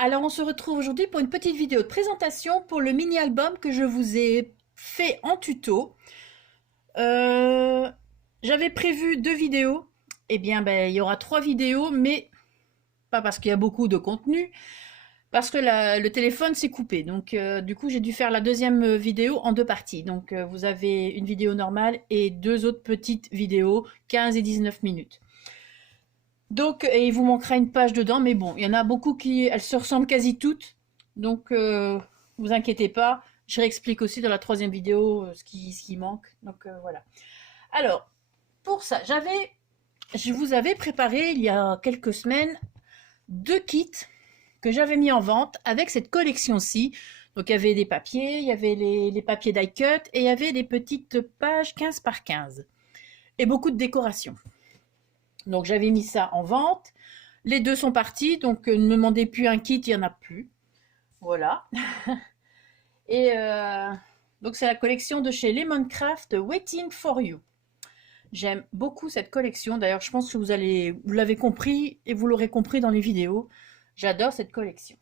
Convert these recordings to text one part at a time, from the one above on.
alors on se retrouve aujourd'hui pour une petite vidéo de présentation pour le mini-album que je vous ai fait en tuto. J'avais prévu 2 vidéos, et bien il y aura 3 vidéos, mais pas parce qu'il y a beaucoup de contenu, parce que le téléphone s'est coupé. Donc du coup j'ai dû faire la deuxième vidéo en 2 parties. Donc vous avez une vidéo normale et 2 autres petites vidéos, 15 et 19 minutes. Donc, et il vous manquera une page dedans, mais bon, il y en a beaucoup elles se ressemblent quasi toutes. Donc, vous inquiétez pas. Je réexplique aussi dans la 3e vidéo ce qui manque. Donc, voilà. Alors, pour ça, je vous avais préparé il y a quelques semaines 2 kits que j'avais mis en vente avec cette collection-ci. Donc, il y avait des papiers, il y avait les papiers die cut et il y avait des petites pages 15 par 15 et beaucoup de décorations. Donc j'avais mis ça en vente. Les 2 sont partis, donc ne me demandez plus un kit, il n'y en a plus. Voilà. Et donc c'est la collection de chez Lemoncraft Waiting for You. J'aime beaucoup cette collection. D'ailleurs, je pense que vous l'avez compris et vous l'aurez compris dans les vidéos. J'adore cette collection.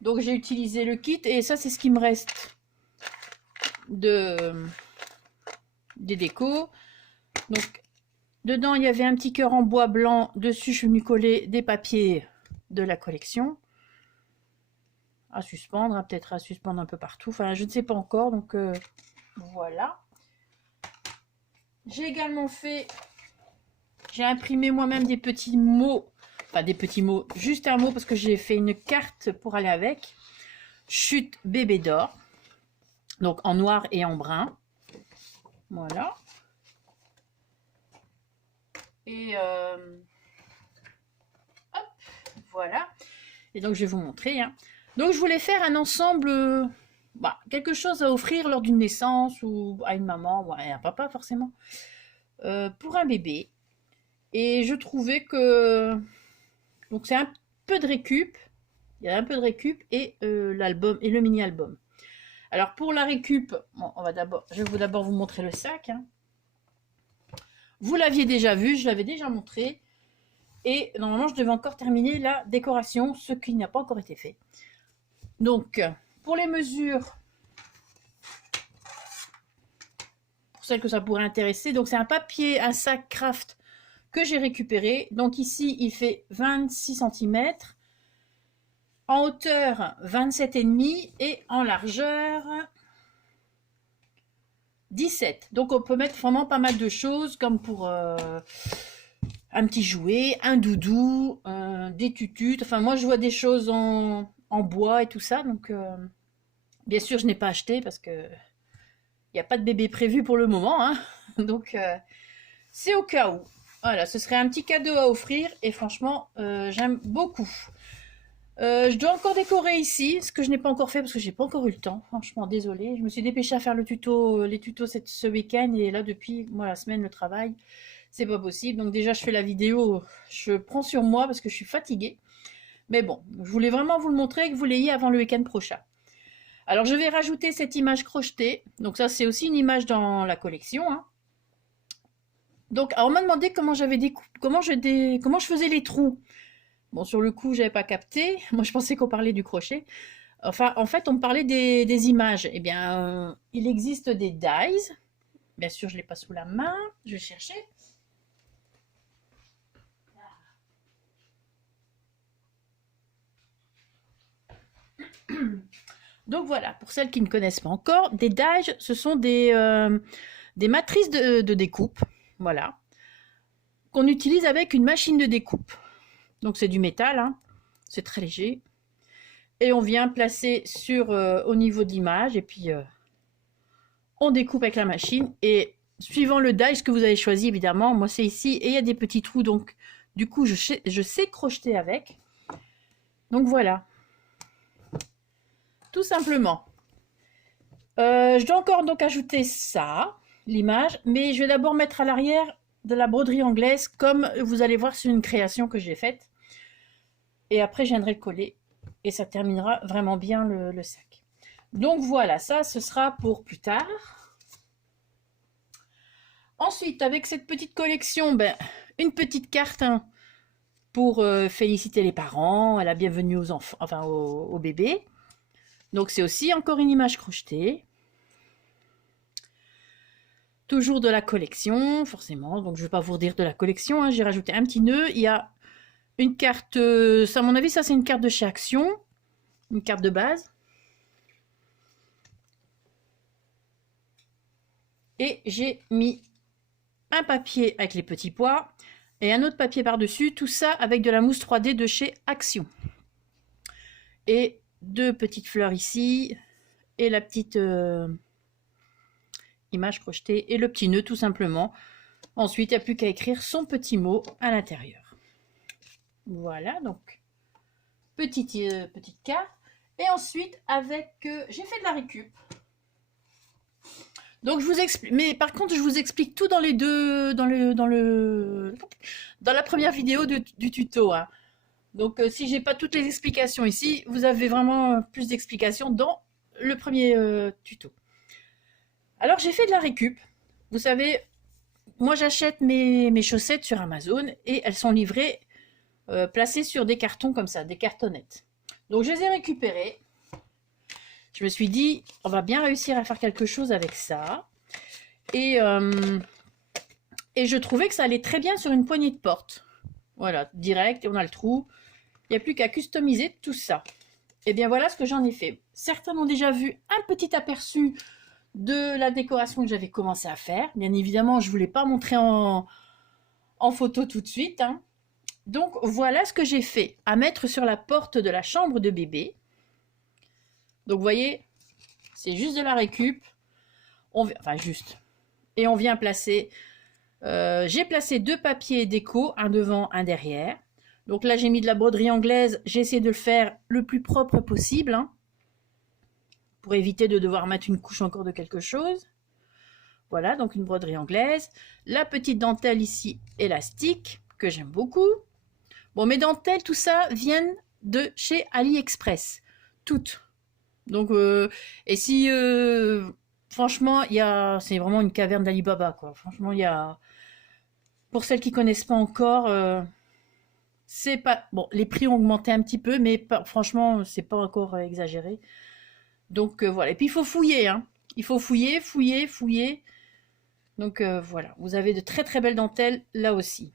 Donc j'ai utilisé le kit et ça c'est ce qui me reste des décos. Donc dedans il y avait un petit cœur en bois blanc, dessus je suis venue coller des papiers de la collection à suspendre, hein, peut-être à suspendre un peu partout, enfin je ne sais pas encore. Donc voilà, j'ai également j'ai imprimé moi-même des petits mots, enfin des petits mots, juste un mot parce que j'ai fait une carte pour aller avec. Chute bébé d'or, donc en noir et en brun, voilà. Et hop, voilà. Et donc je vais vous montrer. Hein. Donc je voulais faire un ensemble, quelque chose à offrir lors d'une naissance ou à une maman ou à un papa forcément, pour un bébé. Et je trouvais que donc c'est un peu de récup. Il y a un peu de récup et l'album et le mini-album. Alors pour la récup, bon, je vais d'abord vous montrer le sac. Hein. Vous l'aviez déjà vu, je l'avais déjà montré. Et normalement, je devais encore terminer la décoration, ce qui n'a pas encore été fait. Donc, pour les mesures, pour celles que ça pourrait intéresser, donc c'est un papier, un sac craft que j'ai récupéré. Donc ici, il fait 26 cm, en hauteur 27,5 et en largeur 17. Donc on peut mettre vraiment pas mal de choses, comme pour un petit jouet, un doudou, des tutus. Enfin moi je vois des choses en bois et tout ça. Donc bien sûr je n'ai pas acheté parce que il n'y a pas de bébé prévu pour le moment. Hein. Donc c'est au cas où. Voilà, ce serait un petit cadeau à offrir et franchement j'aime beaucoup. Je dois encore décorer ici, ce que je n'ai pas encore fait parce que j'ai pas encore eu le temps. Franchement, désolée. Je me suis dépêchée à faire les tutos ce week-end et là depuis la semaine le travail, c'est pas possible. Donc déjà je fais la vidéo, je prends sur moi parce que je suis fatiguée. Mais bon, je voulais vraiment vous le montrer et que vous l'ayez avant le week-end prochain. Alors je vais rajouter cette image crochetée. Donc ça c'est aussi une image dans la collection. Hein. Donc alors, on m'a demandé comment comment je faisais les trous. Bon, sur le coup, j'avais pas capté. Moi, je pensais qu'on parlait du crochet. Enfin, en fait, on me parlait des images. Eh bien, il existe des dies. Bien sûr, je ne l'ai pas sous la main. Je vais chercher. Donc voilà, pour celles qui ne connaissent pas encore, des dies, ce sont des matrices de découpe. Voilà. Qu'on utilise avec une machine de découpe. Donc c'est du métal, hein. C'est très léger. Et on vient placer au niveau de l'image et puis on découpe avec la machine et suivant le die que vous avez choisi évidemment, moi c'est ici et il y a des petits trous donc du coup je sais crocheter avec. Donc voilà. Tout simplement. Je dois encore donc ajouter ça, l'image, mais je vais d'abord mettre à l'arrière de la broderie anglaise comme vous allez voir sur une création que j'ai faite. Et après je viendrai le coller et ça terminera vraiment bien le sac. Donc voilà, ça ce sera pour plus tard. Ensuite, avec cette petite collection, une petite carte, hein, pour féliciter les parents, la bienvenue aux enfants, enfin aux bébés. Donc c'est aussi encore une image crochetée. Toujours de la collection, forcément. Donc je ne vais pas vous redire de la collection, hein. J'ai rajouté un petit nœud. Il y a une carte, ça, à mon avis, ça c'est une carte de chez Action, une carte de base. Et j'ai mis un papier avec les petits pois et un autre papier par-dessus, tout ça avec de la mousse 3D de chez Action. Et deux petites fleurs ici, et la petite image crochetée, et le petit nœud tout simplement. Ensuite, il n'y a plus qu'à écrire son petit mot à l'intérieur. Voilà, donc petite carte. Et ensuite, avec j'ai fait de la récup. Donc je vous explique, mais par contre je vous explique tout dans les deux, dans la première vidéo du tuto, hein. Donc si j'ai pas toutes les explications ici, vous avez vraiment plus d'explications dans le premier tuto. Alors j'ai fait de la récup. Vous savez, moi j'achète mes chaussettes sur Amazon et elles sont livrées, placées sur des cartons comme ça, des cartonnettes. Donc je les ai récupérées. Je me suis dit, on va bien réussir à faire quelque chose avec ça. Et je trouvais que ça allait très bien sur une poignée de porte. Voilà, direct, et on a le trou. Il n'y a plus qu'à customiser tout ça. Et bien voilà ce que j'en ai fait. Certains ont déjà vu un petit aperçu de la décoration que j'avais commencé à faire. Bien évidemment, je ne voulais pas montrer en photo tout de suite, hein. Donc voilà ce que j'ai fait à mettre sur la porte de la chambre de bébé. Donc vous voyez, c'est juste de la récup. Enfin juste. Et on vient placer, j'ai placé deux papiers déco, un devant, un derrière. Donc là j'ai mis de la broderie anglaise, j'ai essayé de le faire le plus propre possible, hein, pour éviter de devoir mettre une couche encore de quelque chose. Voilà, donc une broderie anglaise. La petite dentelle ici, élastique, que j'aime beaucoup. Bon, mes dentelles, tout ça, viennent de chez AliExpress. Toutes. Donc, et si, franchement, c'est vraiment une caverne d'Alibaba, quoi. Franchement, il y a, pour celles qui connaissent pas encore, c'est pas, bon, les prix ont augmenté un petit peu, mais franchement, c'est pas encore exagéré. Donc, voilà. Et puis, il faut fouiller, hein. Il faut fouiller, fouiller, fouiller. Donc, voilà. Vous avez de très, très belles dentelles, là aussi.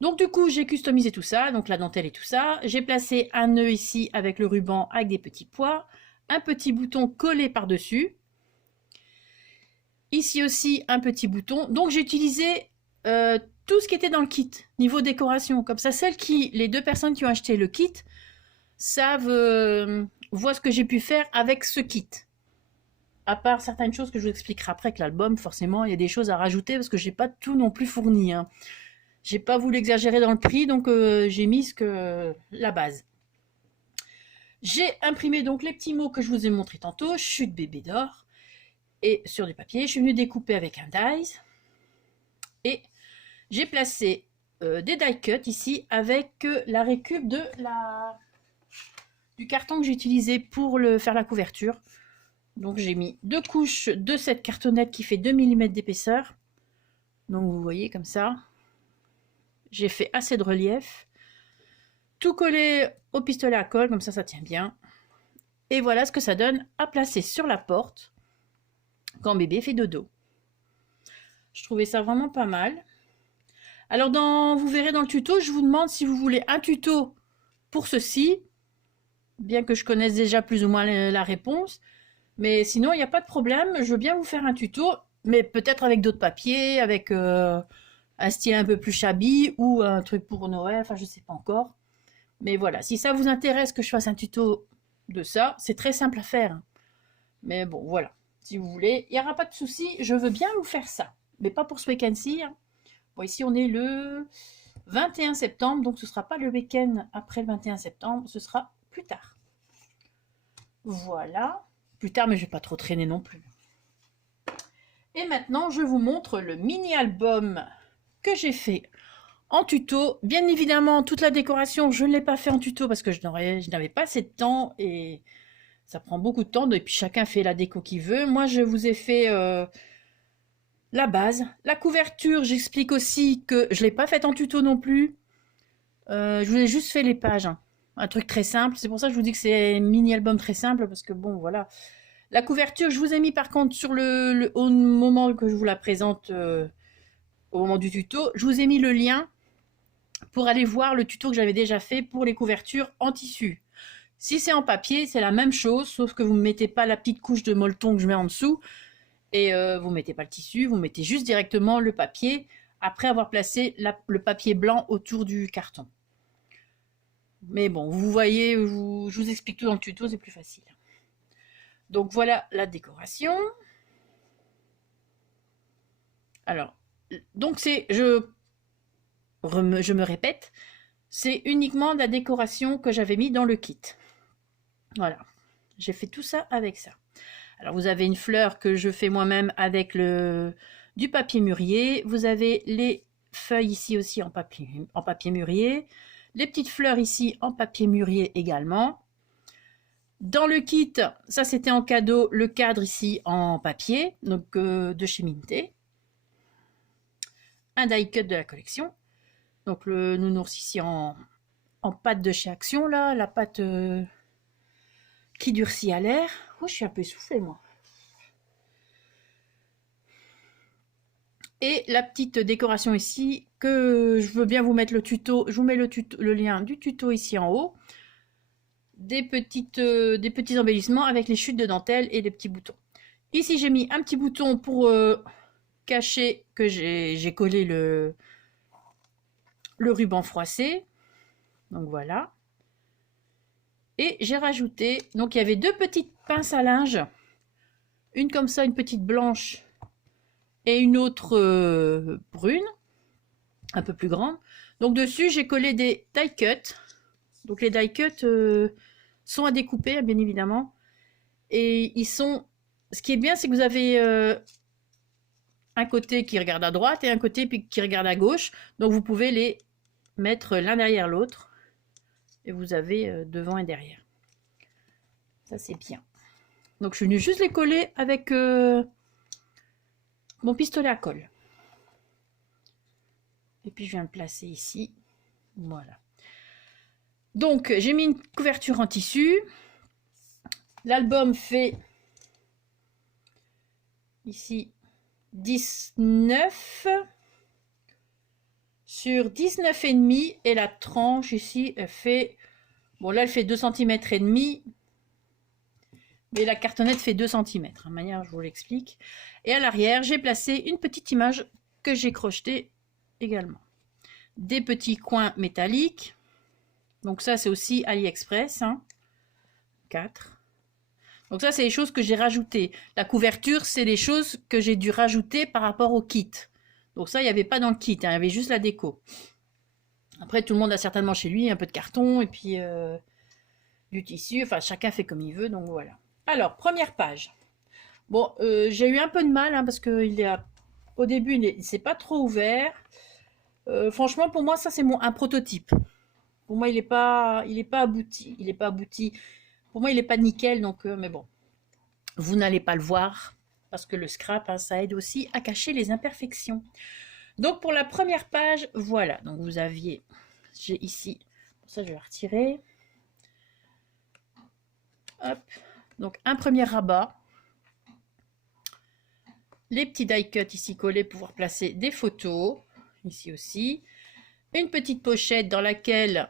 Donc du coup, j'ai customisé tout ça, donc la dentelle et tout ça. J'ai placé un nœud ici avec le ruban avec des petits pois, un petit bouton collé par-dessus. Ici aussi, un petit bouton. Donc j'ai utilisé tout ce qui était dans le kit, niveau décoration. Comme ça, les deux personnes qui ont acheté le kit savent, voient ce que j'ai pu faire avec ce kit. À part certaines choses que je vous expliquerai après avec l'album, forcément, il y a des choses à rajouter parce que j'ai pas tout non plus fourni, hein. J'ai pas voulu exagérer dans le prix, donc j'ai mis la base. J'ai imprimé donc les petits mots que je vous ai montré tantôt, chute bébé d'or, et sur du papier. Je suis venue découper avec un dies. Et j'ai placé des die cuts ici avec la récup du carton que j'ai utilisé pour faire la couverture. Donc j'ai mis deux couches de cette cartonnette qui fait 2 mm d'épaisseur. Donc vous voyez comme ça. J'ai fait assez de relief. Tout collé au pistolet à colle, comme ça tient bien. Et voilà ce que ça donne à placer sur la porte quand bébé fait dodo. Je trouvais ça vraiment pas mal. Alors vous verrez dans le tuto, je vous demande si vous voulez un tuto pour ceci, bien que je connaisse déjà plus ou moins la réponse. Mais sinon, il n'y a pas de problème, je veux bien vous faire un tuto, mais peut-être avec d'autres papiers, avec un style un peu plus shabby ou un truc pour Noël, enfin je sais pas encore. Mais voilà, si ça vous intéresse que je fasse un tuto de ça, c'est très simple à faire. Mais bon, voilà, si vous voulez, il n'y aura pas de souci, je veux bien vous faire ça. Mais pas pour ce week-end-ci, hein. Bon, ici on est le 21 septembre, donc ce ne sera pas le week-end après le 21 septembre, ce sera plus tard. Voilà, plus tard, mais je ne vais pas trop traîner non plus. Et maintenant, je vous montre le mini-album que j'ai fait en tuto. Bien évidemment, toute la décoration, je ne l'ai pas fait en tuto parce que je n'avais pas assez de temps et ça prend beaucoup de temps. Et puis chacun fait la déco qu'il veut. Moi, je vous ai fait la base. La couverture, j'explique aussi que je ne l'ai pas faite en tuto non plus. Je vous ai juste fait les pages, hein. Un truc très simple. C'est pour ça que je vous dis que c'est un mini-album très simple, parce que bon, voilà. La couverture, je vous ai mis par contre sur au moment que je vous la présente, au moment du tuto, je vous ai mis le lien pour aller voir le tuto que j'avais déjà fait pour les couvertures en tissu. Si c'est en papier, c'est la même chose, sauf que vous ne mettez pas la petite couche de molleton que je mets en dessous, et vous ne mettez pas le tissu, vous mettez juste directement le papier, après avoir placé le papier blanc autour du carton. Mais bon, vous voyez, je vous explique tout dans le tuto, c'est plus facile. Donc voilà la décoration. Alors, donc je me répète, c'est uniquement de la décoration que j'avais mis dans le kit. Voilà, j'ai fait tout ça avec ça. Alors vous avez une fleur que je fais moi-même avec du papier mûrier. Vous avez les feuilles ici aussi en papier mûrier. Les petites fleurs ici en papier mûrier également. Dans le kit, ça c'était en cadeau, le cadre ici en papier, donc de chez Minté. Un die cut de la collection. Donc le nounours ici en pâte de chez Action, là, la pâte qui durcit à l'air. Oh, je suis un peu essoufflée, moi. Et la petite décoration ici, que je veux bien vous mettre le tuto, je vous mets le lien du tuto ici en haut. Des petits embellissements avec les chutes de dentelle et des petits boutons. Ici, j'ai mis un petit bouton pour cacher que j'ai collé le ruban froissé. Donc voilà. Et j'ai rajouté, donc il y avait deux petites pinces à linge. Une comme ça, une petite blanche et une autre brune, un peu plus grande. Donc dessus, j'ai collé des die cuts. Donc les die cuts sont à découper, bien évidemment. Et ils sont... Ce qui est bien, c'est que vous avez un côté qui regarde à droite et un côté qui regarde à gauche. Donc vous pouvez les mettre l'un derrière l'autre. Et vous avez devant et derrière. Ça, c'est bien. Donc je suis venue juste les coller avec mon pistolet à colle. Et puis je viens le placer ici. Voilà. Donc j'ai mis une couverture en tissu. L'album fait ici 19 sur 19,5 et la tranche ici elle fait, bon là elle fait 2 cm et demi, mais la cartonnette fait 2 cm, de manière je vous l'explique. Et à l'arrière j'ai placé une petite image que j'ai crochetée également. Des petits coins métalliques, donc ça c'est aussi AliExpress, hein. 4. Donc ça c'est les choses que j'ai rajoutées. La couverture c'est les choses que j'ai dû rajouter par rapport au kit. Donc ça il n'y avait pas dans le kit, hein, il y avait juste la déco. Après tout le monde a certainement chez lui un peu de carton et puis du tissu, enfin chacun fait comme il veut, donc voilà. Alors première page. Bon, j'ai eu un peu de mal hein, parce que au début il ne s'est pas trop ouvert. Franchement pour moi ça c'est un prototype. Pour moi il n'est pas abouti, il n'est pas abouti. Pour moi il n'est pas nickel, donc mais bon, vous n'allez pas le voir parce que le scrap hein, ça aide aussi à cacher les imperfections. Donc pour la première page, voilà, donc j'ai ici, ça je vais retirer. Hop, donc un premier rabat, les petits die cuts ici collés pour pouvoir placer des photos, ici aussi, une petite pochette dans laquelle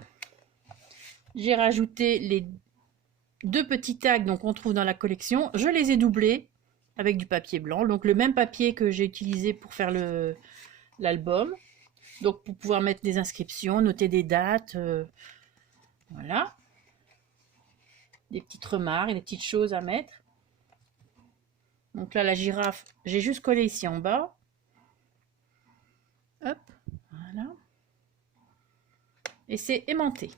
j'ai rajouté les deux petits tags qu'on trouve dans la collection. Je les ai doublés avec du papier blanc, donc le même papier que j'ai utilisé pour faire l'album. Donc pour pouvoir mettre des inscriptions, noter des dates, voilà. Des petites remarques, des petites choses à mettre. Donc là la girafe, j'ai juste collé ici en bas. Hop, voilà. Et c'est aimanté.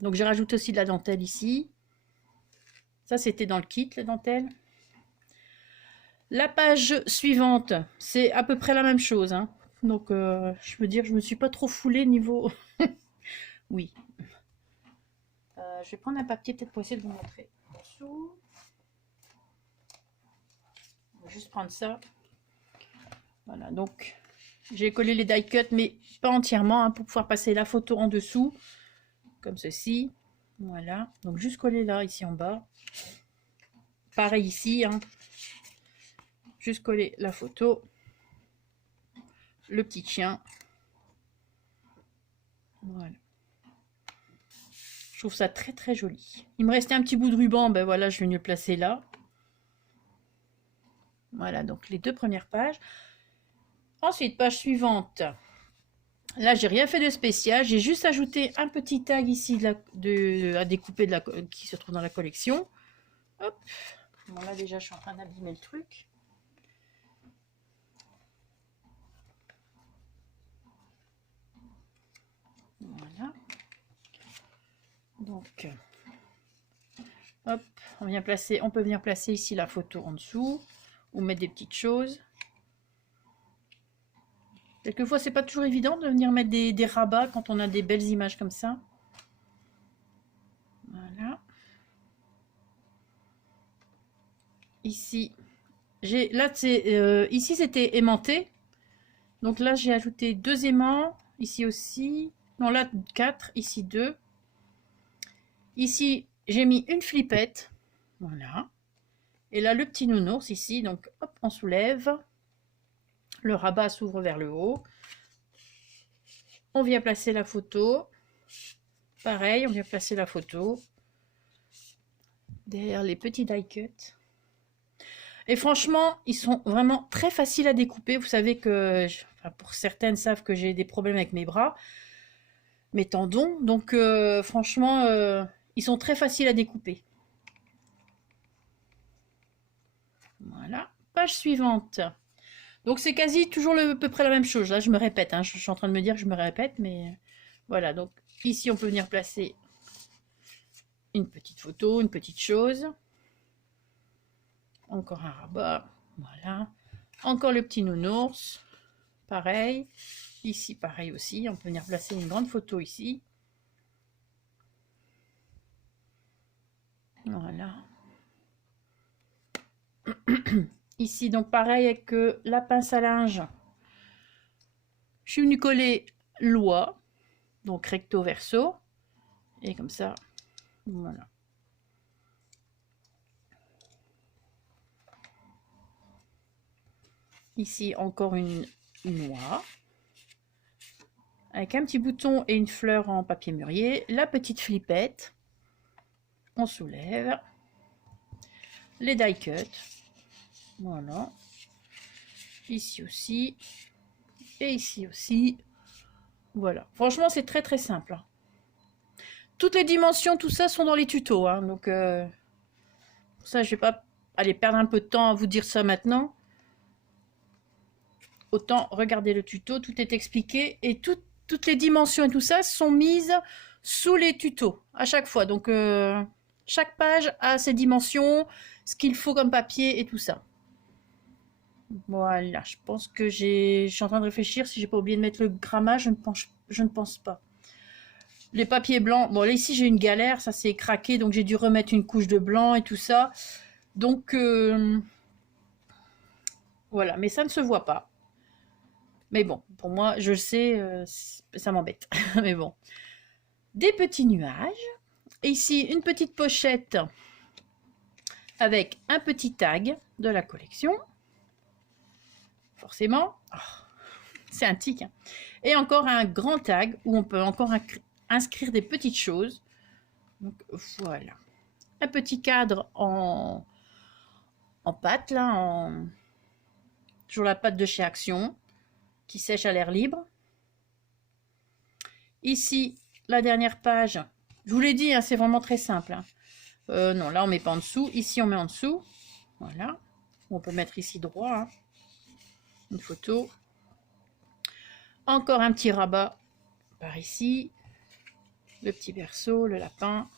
Donc j'ai rajouté aussi de la dentelle ici. Ça c'était dans le kit, la dentelle. La page suivante, c'est à peu près la même chose, hein. Donc je veux dire, je me suis pas trop foulée niveau... oui. Je vais prendre un papier peut-être pour essayer de vous montrer. En dessous. On va juste prendre ça. Voilà, donc J'ai collé les die cuts, mais pas entièrement, hein, pour pouvoir passer la photo en dessous, comme ceci. Voilà, donc juste coller là, ici en bas. Pareil ici, hein. Juste coller la photo. Le petit chien. Voilà. Je trouve ça très très joli. Il me restait un petit bout de ruban, ben voilà, je vais le placer là. Voilà, donc les deux premières pages. Ensuite, page suivante. Là, j'ai rien fait de spécial. J'ai juste ajouté un petit tag ici à découper qui se trouve dans la collection. Hop. Bon, là, déjà, je suis en train d'abîmer le truc. Voilà. Donc, hop, on peut venir placer ici la photo en dessous ou mettre des petites choses. Quelquefois, c'est pas toujours évident de venir mettre des rabats quand on a des belles images comme ça. Voilà. Ici, ici c'était aimanté. Donc là, j'ai ajouté 2 aimants. Ici aussi. Non, là, 4. Ici, 2. Ici, j'ai mis une flippette. Voilà. Et là, le petit nounours ici. Donc, hop, on soulève. Le rabat s'ouvre vers le haut. On vient placer la photo. Pareil, on vient placer la photo. Derrière les petits die cuts. Et franchement, ils sont vraiment très faciles à découper. Vous savez que, enfin, pour certaines savent que j'ai des problèmes avec mes bras, mes tendons. Donc, franchement, ils sont très faciles à découper. Voilà. Page suivante. Donc, c'est quasi toujours à peu près la même chose. Là, je me répète. Hein, je suis en train de me dire que je me répète, mais voilà. Donc, ici, on peut venir placer une petite photo, une petite chose. Encore un rabat. Voilà. Encore le petit nounours. Pareil. Ici, pareil aussi. On peut venir placer une grande photo ici. Voilà. Ici, donc pareil avec la pince à linge. Je suis venue coller l'oie. Donc recto verso. Et comme ça. Voilà. Ici, encore une oie. Avec un petit bouton et une fleur en papier mûrier. La petite flippette. On soulève. Les die cuts. Voilà. Ici aussi. Et ici aussi. Voilà. Franchement, c'est très très simple. Toutes les dimensions, tout ça sont dans les tutos. Hein, donc, pour ça, je vais pas aller perdre un peu de temps à vous dire ça maintenant. Autant regarder le tuto, tout est expliqué. Et toutes les dimensions et tout ça sont mises sous les tutos à chaque fois. Donc, chaque page a ses dimensions, ce qu'il faut comme papier et tout ça. Voilà, je pense que je suis en train de réfléchir si j'ai pas oublié de mettre le grammage, je ne pense pas. Les papiers blancs, bon là ici j'ai une galère, ça s'est craqué donc j'ai dû remettre une couche de blanc et tout ça. Donc voilà, mais ça ne se voit pas. Mais bon, pour moi, je le sais, ça m'embête. Mais bon. Des petits nuages. Et ici, une petite pochette avec un petit tag de la collection. Forcément. Oh, c'est un tic. Hein. Et encore un grand tag où on peut encore inscrire des petites choses. Donc voilà. Un petit cadre en pâte, là, toujours la pâte de chez Action, qui sèche à l'air libre. Ici, la dernière page. Je vous l'ai dit, hein, c'est vraiment très simple. Hein. Non, là, on ne met pas en dessous. Ici, on met en dessous. Voilà. On peut mettre ici droit. Hein. Une photo. Encore un petit rabat par ici. Le petit berceau, le lapin.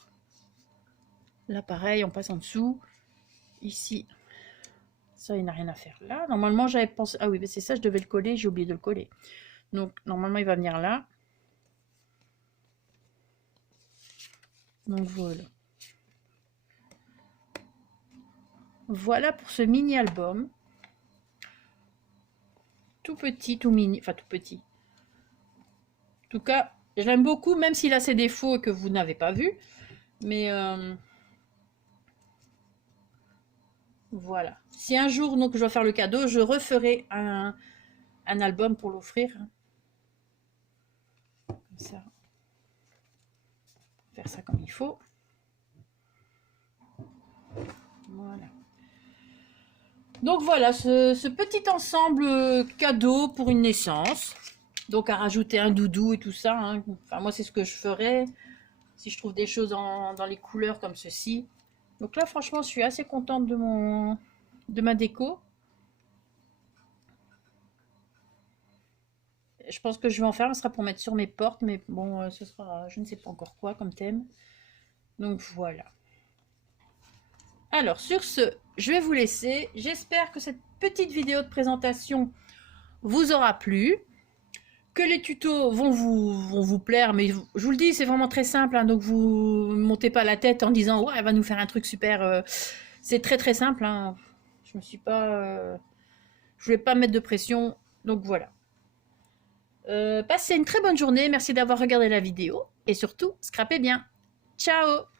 Là, pareil, on passe en dessous. Ici, ça, il n'a rien à faire là. Normalement, j'avais pensé... Ah oui, c'est ça, je devais le coller. J'ai oublié de le coller. Donc, normalement, il va venir là. Donc, voilà. Voilà pour ce mini-album. tout petit, tout mini, enfin tout petit. En tout cas, je l'aime beaucoup, même s'il a ses défauts et que vous n'avez pas vu. Mais voilà. Si un jour donc je dois faire le cadeau, je referai un album pour l'offrir. Comme ça. Faire ça comme il faut. Voilà. Donc voilà, ce petit ensemble cadeau pour une naissance. Donc à rajouter un doudou et tout ça. Hein. Enfin moi c'est ce que je ferais si je trouve des choses dans les couleurs comme ceci. Donc là franchement je suis assez contente de ma déco. Je pense que je vais en faire, ce sera pour mettre sur mes portes, mais bon ce sera je ne sais pas encore quoi comme thème. Donc voilà. Alors sur ce, je vais vous laisser. J'espère que cette petite vidéo de présentation vous aura plu, que les tutos vont vous plaire, mais je vous le dis, c'est vraiment très simple, hein, donc vous ne montez pas la tête en disant ouais, elle va nous faire un truc super. C'est très très simple. Hein. Je me suis pas, je voulais pas mettre de pression, donc voilà. Passez une très bonne journée, merci d'avoir regardé la vidéo et surtout, scrapez bien. Ciao!